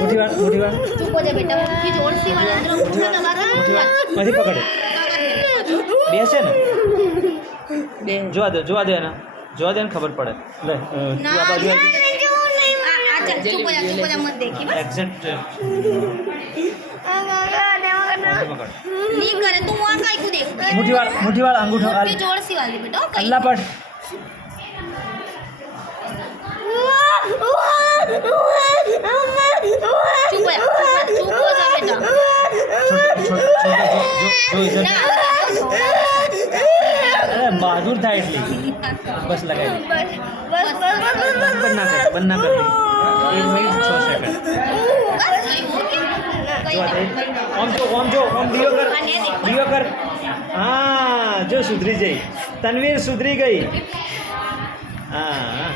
મોટી વાર चुप हो जा बेटा मुट्ठी जोर से वाला अंदर मुट्ठी दबाना નથી પકડે બેસે ને જોવા દે એના જોવા દે ને ખબર પડે લે તું આ બાજુ चल चुप हो जा मत देखी बस એક્ઝેક્ટ પકડ नहीं करे तू वहां काई को देख मुट्ठी वाला अंगूठा मुट्ठी जोर से वाली बेटा कहीं अल्लाह पर चुप हो जा बेटा छोटा अरे बहादुर था इसलिए बस लगाई बंद ना कर 1 मिनट 6 सेकंड ओम दियो कर हाँ जो सुधरी गई तनवीर सुधरी गई हाँ